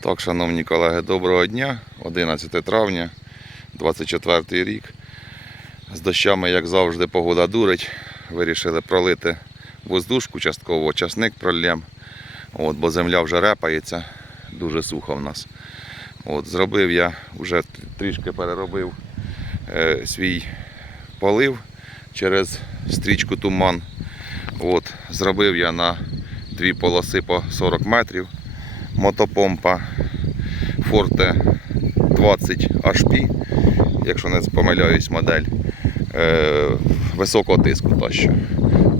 Так, шановні колеги, доброго дня. 11 травня, 24 рік. З дощами, як завжди, погода дурить. Вирішили пролити воздушку частково, часник проллєм. От, бо земля вже репається, дуже сухо в нас. От, зробив я, вже трішки переробив е, свій полив через стрічку туман. От, зробив я на дві полоси по 40 метрів. Мотопомпа Forte 20 HP, якщо не помиляюсь, модель е, високого тиску. Та.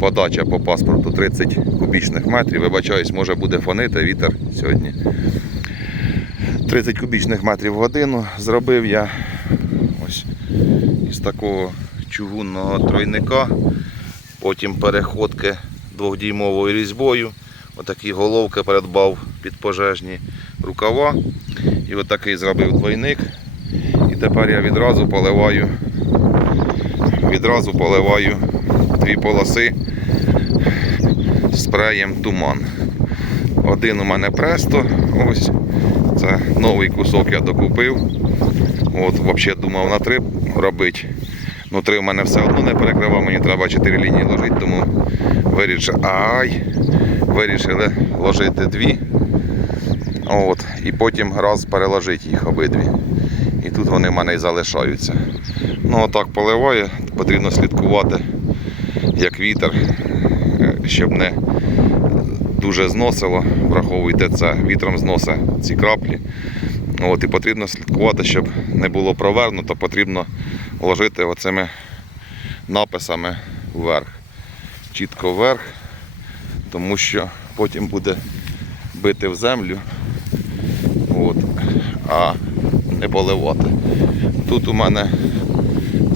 Подача по паспорту 30 кубічних метрів. Вибачаюсь, може буде фонити вітер сьогодні. 30 кубічних метрів в годину зробив я ось із такого чугунного тройника, потім переходки двохдіймовою різьбою. Отакі головки передбав під пожежні рукава. І отакий зробив двойник. І тепер я відразу поливаю, відразу поливаю дві полоси спреєм туман. Один у мене престо, ось. Це новий кусок я докупив. От, взагалі думав на три робити. Ну, три в мене все одно не перекривав, мені треба чотири лінії ложити, тому вирішив. Ай! Вирішили ложити дві. От, і потім раз переложити їх обидві. І тут вони в мене і залишаються. Ну отак поливає, потрібно слідкувати, як вітер, е, щоб не дуже зносило, враховуйте це, вітром зносить ці краплі. От, і потрібно слідкувати, щоб не було провернуто, потрібно ложити оцими написами вверх. Чітко вверх, тому що потім буде бити в землю, от, а не поливати. Тут у мене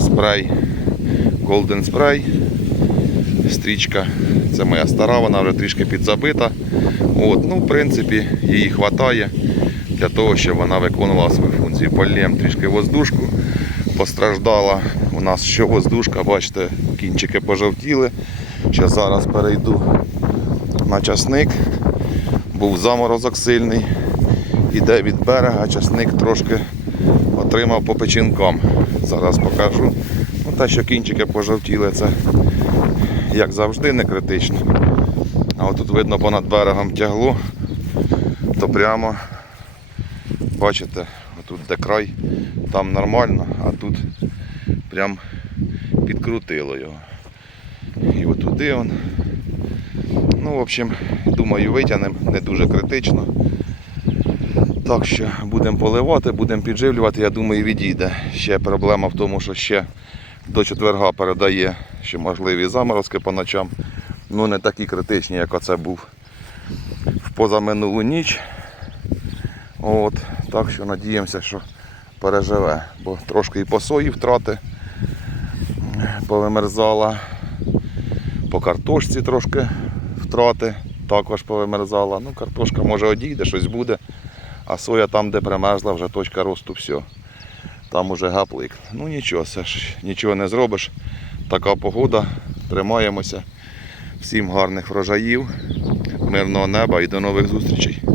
спрей Golden Spray. Стрічка, це моя стара, вона вже трішки підзабита. От, ну, в принципі, її вистачає для того, щоб вона виконувала свою функцію. Полієм трішки воздушку. Постраждала у нас що воздушка, бачите, кінчики пожовтіли. Ще зараз перейду на часник. Був заморозок сильний. Іде від берега, часник трошки отримав по печінкам. Зараз покажу. Ну, те, що кінчики пожовтіли, це як завжди не критично. А отут видно понад берегом тягло, то прямо, бачите, отут де край, там нормально, а тут прям підкрутило його. І отуди он. Ну, в общем, думаю, витягнемо, не дуже критично. Так що будемо поливати, будемо підживлювати, я думаю, відійде. Ще проблема в тому, що ще до четверга передає, що можливі заморозки по ночам. Ну не такі критичні, як оце був в позаминулу ніч. От, так що надіємося, що переживе, бо трошки і по сої втрати повимерзала, по картошці трошки втрати також повимерзала. Ну, картошка може одійде, щось буде, а соя там, де примерзла, вже точка росту, все. Там уже гаплик. Ну нічого, все ж нічого не зробиш. Така погода, тримаємося. Всім гарних врожаїв, мирного неба і до нових зустрічей.